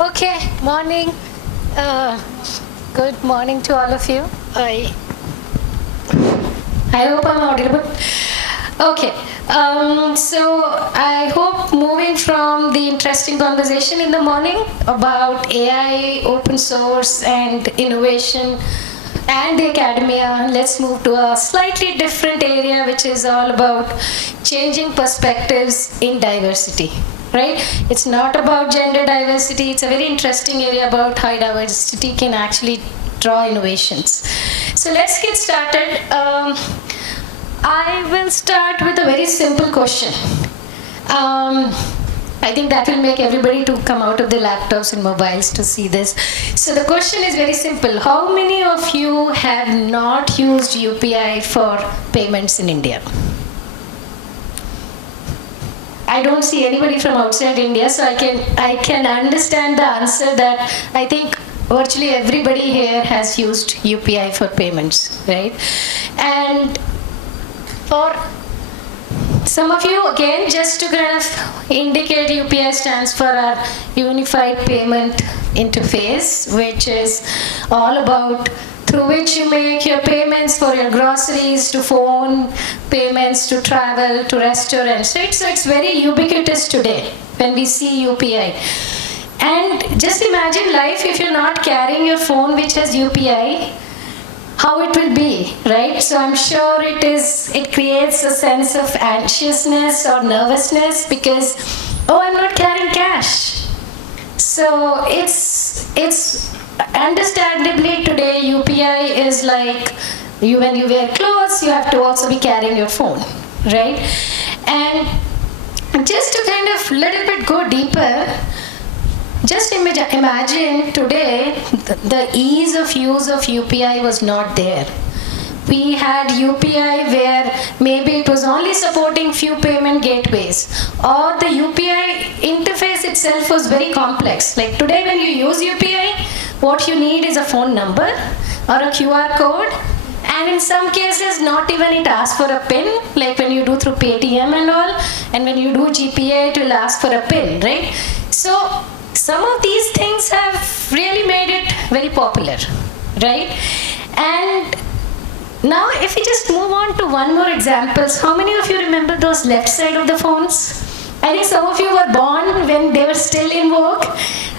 Okay, morning. Good morning to all of you. I hope I'm audible. Okay, so I hope moving from the interesting conversation in the morning about AI, open source, and innovation and the academia, let's move to a slightly different area, which is all about changing perspectives in diversity. Right? It's not about gender diversity. It's a very interesting area about how diversity can actually draw innovations. So let's get started. I will start with a very simple question. I think that will make everybody to come out of their laptops and mobiles to see this. So the question is very simple. How many of you have not used UPI for payments in India? I don't see anybody from outside India, so I can understand the answer that I think virtually everybody here has used UPI for payments, right? And for some of you, again, just to kind of indicate, UPI stands for our Unified Payment Interface, which is all about through which you make your payments for your groceries, to phone payments, to travel, to restaurants. So it's very ubiquitous today when we see UPI. And just imagine life if you're not carrying your phone which has UPI, how it will be, right? So I'm sure it creates a sense of anxiousness or nervousness because, oh, I'm not carrying cash. So it's understandably today UPI is like when you wear clothes, you have to also be carrying your phone, right? And just to kind of little bit go deeper, just imagine today the ease of use of UPI was not there. We had UPI where maybe it was only supporting few payment gateways, or the UPI interface itself was very complex. Like today when you use UPI, what you need is a phone number or a QR code, and in some cases not even it asks for a PIN, like when you do through Paytm and all, and when you do GPA it will ask for a PIN, right? So some of these things have really made it very popular, right? And now if we just move on to one more examples, how many of you remember those left side of the phones? I think some of you were born when they were still in vogue.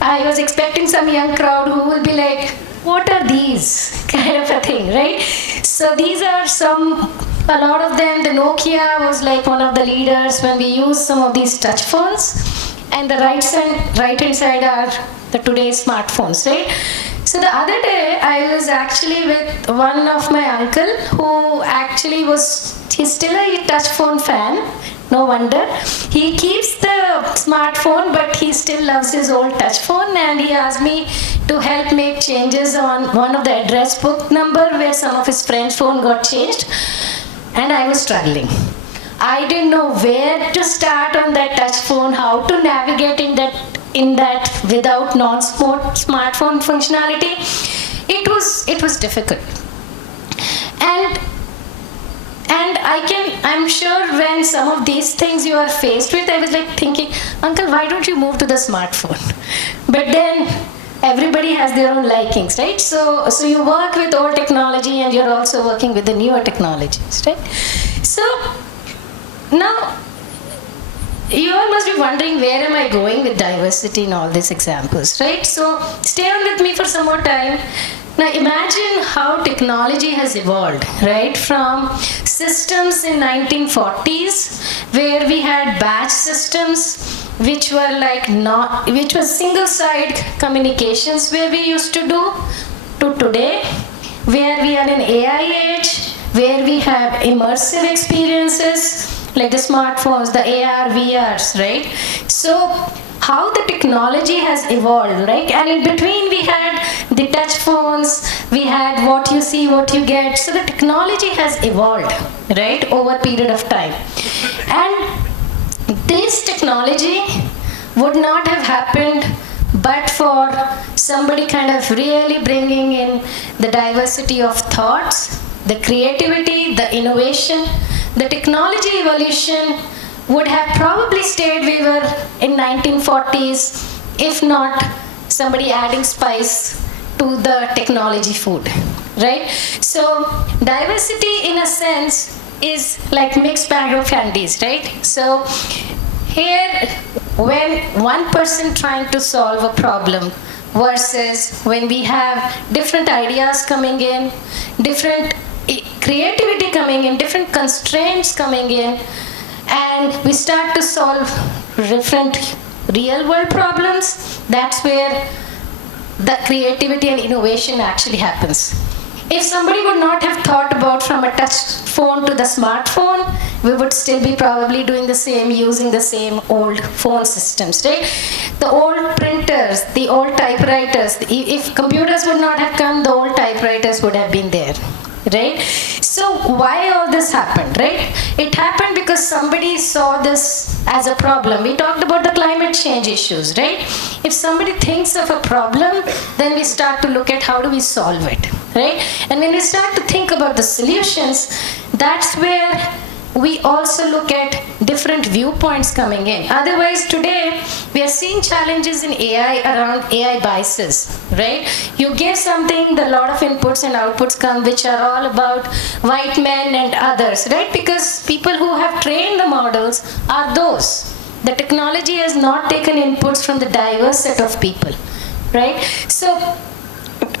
I was expecting some young crowd who will be like, what are these? Kind of a thing, right? So these are a lot of them. The Nokia was like one of the leaders when we used some of these touch phones. And the right hand side are the today's smartphones, right? So the other day, I was actually with one of my uncle who actually he's still a touch phone fan, no wonder. He keeps the smartphone, but he still loves his old touch phone, and he asked me to help make changes on one of the address book number where some of his friend's phone got changed, and I was struggling. I didn't know where to start on that touch phone, how to navigate in that without non-smartphone functionality. It was difficult. And I'm sure when some of these things you are faced with, I was like thinking, Uncle, why don't you move to the smartphone? But then everybody has their own likings, right? So you work with old technology and you're also working with the newer technologies, right? So now, you all must be wondering where am I going with diversity in all these examples, right? So stay on with me for some more time. Now imagine how technology has evolved, right? From systems in 1940s where we had batch systems which were single-side communications where we used to do, to today where we are in AI age, where we have immersive experiences like the smartphones, the AR, VRs, right? So how the technology has evolved, right? And in between we had the touch phones, we had what you see, what you get. So the technology has evolved, right, over a period of time. And this technology would not have happened but for somebody kind of really bringing in the diversity of thoughts, the creativity, the innovation. The technology evolution would have probably stayed we were in 1940s, if not somebody adding spice to the technology food, right? So diversity in a sense is like mixed bag of candies, right? So here, when one person trying to solve a problem versus when we have different ideas coming in, different creativity coming in, different constraints coming in, and we start to solve different real world problems, that's where the creativity and innovation actually happens. If somebody would not have thought about from a touch phone to the smartphone, we would still be probably doing the same, using the same old phone systems, right? The old printers, the old typewriters, if computers would not have come, the old typewriters would have been there, right? So why all this happened, right? It happened because somebody saw this as a problem. We talked about the climate change issues, right? If somebody thinks of a problem, then we start to look at how do we solve it, right? And when we start to think about the solutions, that's where we also look at different viewpoints coming in. Otherwise, today, we are seeing challenges in AI around AI biases, right? You give something, a lot of inputs and outputs come, which are all about white men and others, right? Because people who have trained the models are those. The technology has not taken inputs from the diverse set of people, right? So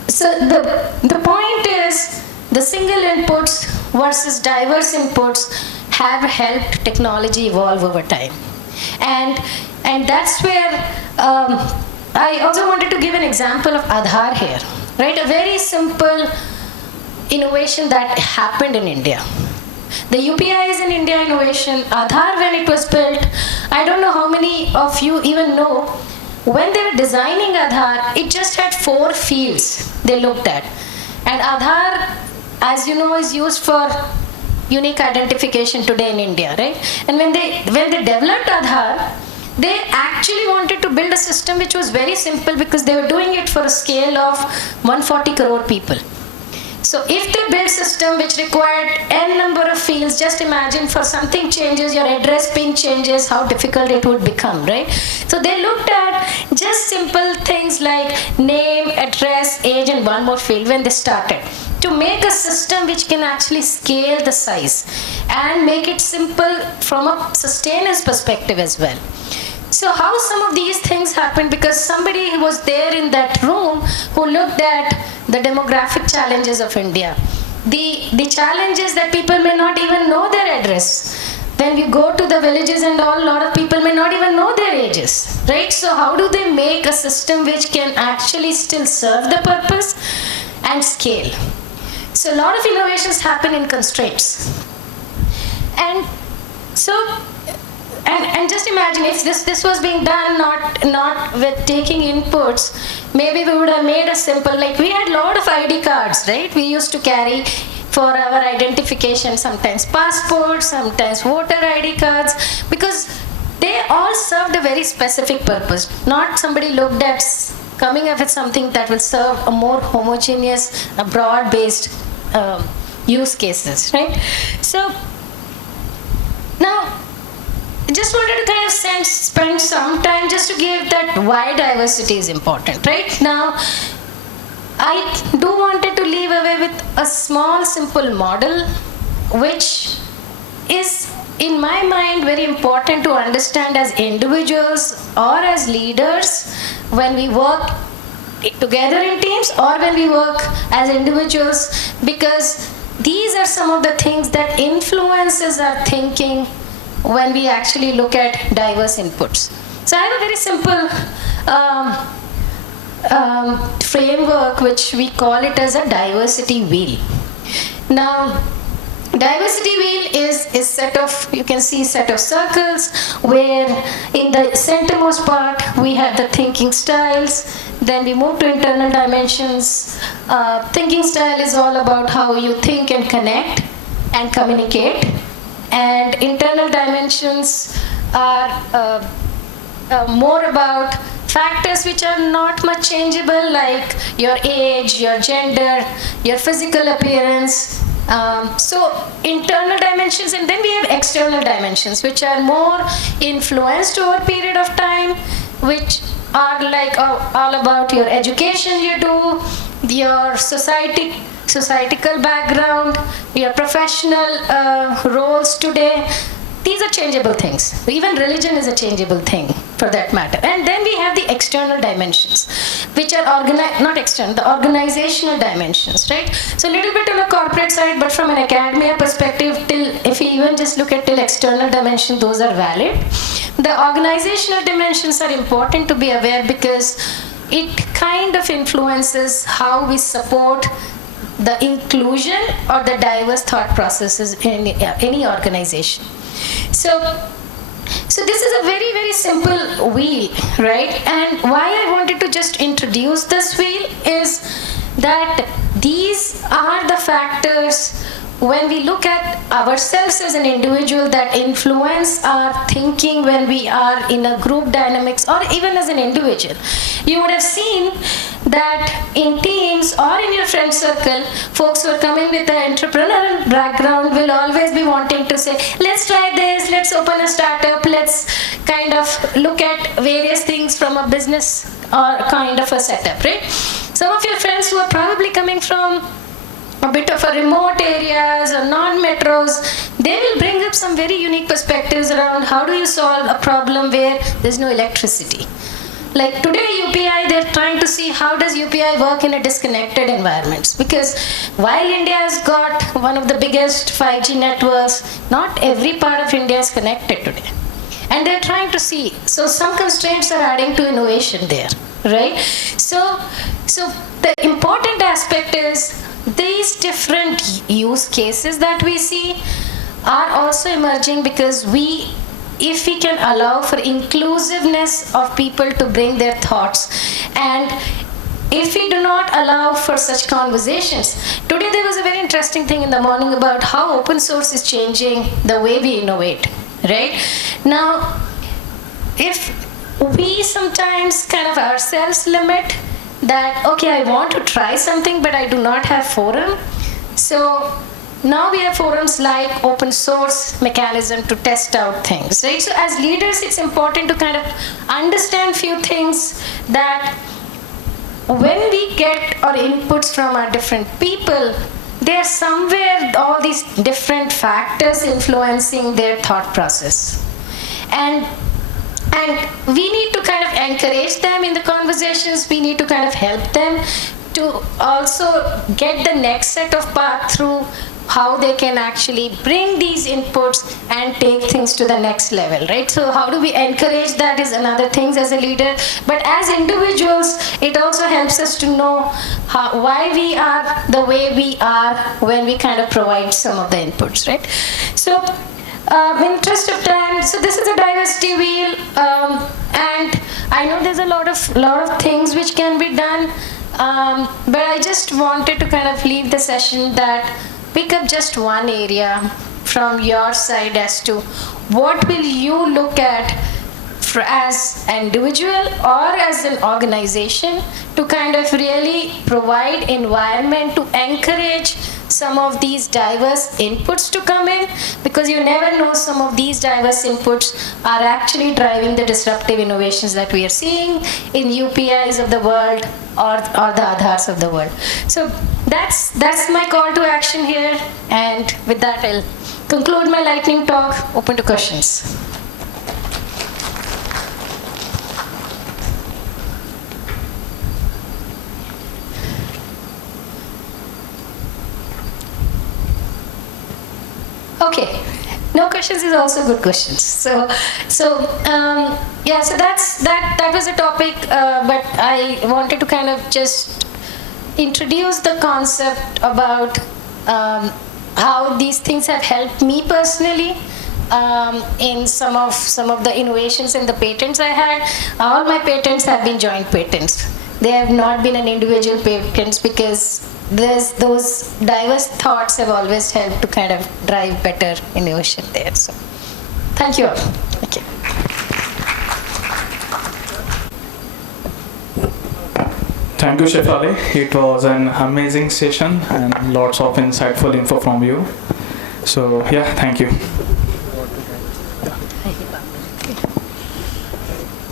the point is, the single inputs versus diverse inputs have helped technology evolve over time. And that's where I also wanted to give an example of Aadhaar here, right? A very simple innovation that happened in India. The UPI is an India innovation. Aadhaar, when it was built, I don't know how many of you even know, when they were designing Aadhaar, it just had 4 fields they looked at. And Aadhaar, as you know, is used for unique identification today in India, right? And when they developed Aadhaar, they actually wanted to build a system which was very simple because they were doing it for a scale of 140 crore people. So if they build a system which required n number of fields, just imagine for something changes, your address pin changes, how difficult it would become, right? So they looked at just simple things like name, address, age, and one more field when they started, to make a system which can actually scale the size and make it simple from a sustenance perspective as well. So how some of these things happened, because somebody who was there in that room who looked at the demographic challenges of India, the challenges that people may not even know their address. When we go to the villages and all, a lot of people may not even know their ages, right? So how do they make a system which can actually still serve the purpose and scale? So a lot of innovations happen in constraints. And so, and just imagine if this was being done not with taking inputs, maybe we would have made a simple, like we had a lot of ID cards, right? We used to carry for our identification, sometimes passports, sometimes voter ID cards, because they all served a very specific purpose. Not somebody looked at coming up with something that will serve a more homogeneous, a broad-based use cases, right? So now, I just wanted to kind of spend some time just to give that why diversity is important, right? Now, I do wanted to leave away with a small, simple model, which is, in my mind, very important to understand as individuals or as leaders when we work together in teams or when we work as individuals, because these are some of the things that influences our thinking when we actually look at diverse inputs. So I have a very simple framework which we call it as a diversity wheel. Now, diversity wheel is set of, you can see set of circles where in the centermost part we have the thinking styles, then we move to internal dimensions. Thinking style is all about how you think and connect and communicate, and internal dimensions are more about factors which are not much changeable, like your age, your gender, your physical appearance. So internal dimensions, and then we have external dimensions which are more influenced over a period of time, which are like all about your education you do, your societal background, your professional roles today. These are changeable things. Even religion is a changeable thing for that matter. And then we have the external dimensions, which are not external, the organizational dimensions, right? So a little bit on the corporate side, but from an academia perspective, if you even just look at till external dimension, those are valid. The organizational dimensions are important to be aware because it kind of influences how we support the inclusion or the diverse thought processes in any organization. So this is a very, very simple wheel, right? And why I wanted to just introduce this wheel is that these are the factors when we look at ourselves as an individual that influence our thinking when we are in a group dynamics or even as an individual. You would have seen that in teams or in your friend circle, folks who are coming with an entrepreneurial background will always be wanting to say, let's try this, let's open a startup, let's kind of look at various things from a business or kind of a setup, right? Some of your friends who are probably coming from a bit of a remote areas or non-metros, they will bring up some very unique perspectives around how do you solve a problem where there's no electricity. Like today UPI, they're trying to see how does UPI work in a disconnected environments, because while India has got one of the biggest 5G networks, not every part of India is connected today. And they're trying to see, so some constraints are adding to innovation there, right? So the important aspect is these different use cases that we see are also emerging because if we can allow for inclusiveness of people to bring their thoughts, and if we do not allow for such conversations. Today there was a very interesting thing in the morning about how open source is changing the way we innovate, right? Now, if we sometimes kind of ourselves limit that, okay, I want to try something, but I do not have forum. So now we have forums like open source mechanism to test out things, right? So as leaders, it's important to kind of understand few things that when we get our inputs from our different people, there's somewhere all these different factors influencing their thought process. And we need to kind of encourage them in the conversations. We need to kind of help them to also get the next set of path through how they can actually bring these inputs and take things to the next level, right? So how do we encourage that is another thing as a leader. But as individuals, it also helps us to know why we are the way we are when we kind of provide some of the inputs, right? So in interest of time, so this is a diversity wheel, and I know there's a lot of things which can be done, but I just wanted to kind of leave the session that pick up just one area from your side as to what will you look at as an individual or as an organization to kind of really provide environment to encourage some of these diverse inputs to come in, because you never know, some of these diverse inputs are actually driving the disruptive innovations that we are seeing in UPIs of the world or the Aadhars of the world. So that's my call to action here, and with that I'll conclude my lightning talk. Open to questions. Okay, no questions is also good questions. So that was a topic, but I wanted to kind of just introduce the concept about how these things have helped me personally in some of the innovations and the patents I had. All my patents have been joint patents. They have not been an individual patents, because those diverse thoughts have always helped to kind of drive better innovation there. So, thank you all. Thank you. Thank you, Shefali. It was an amazing session and lots of insightful info from you. So, yeah, thank you.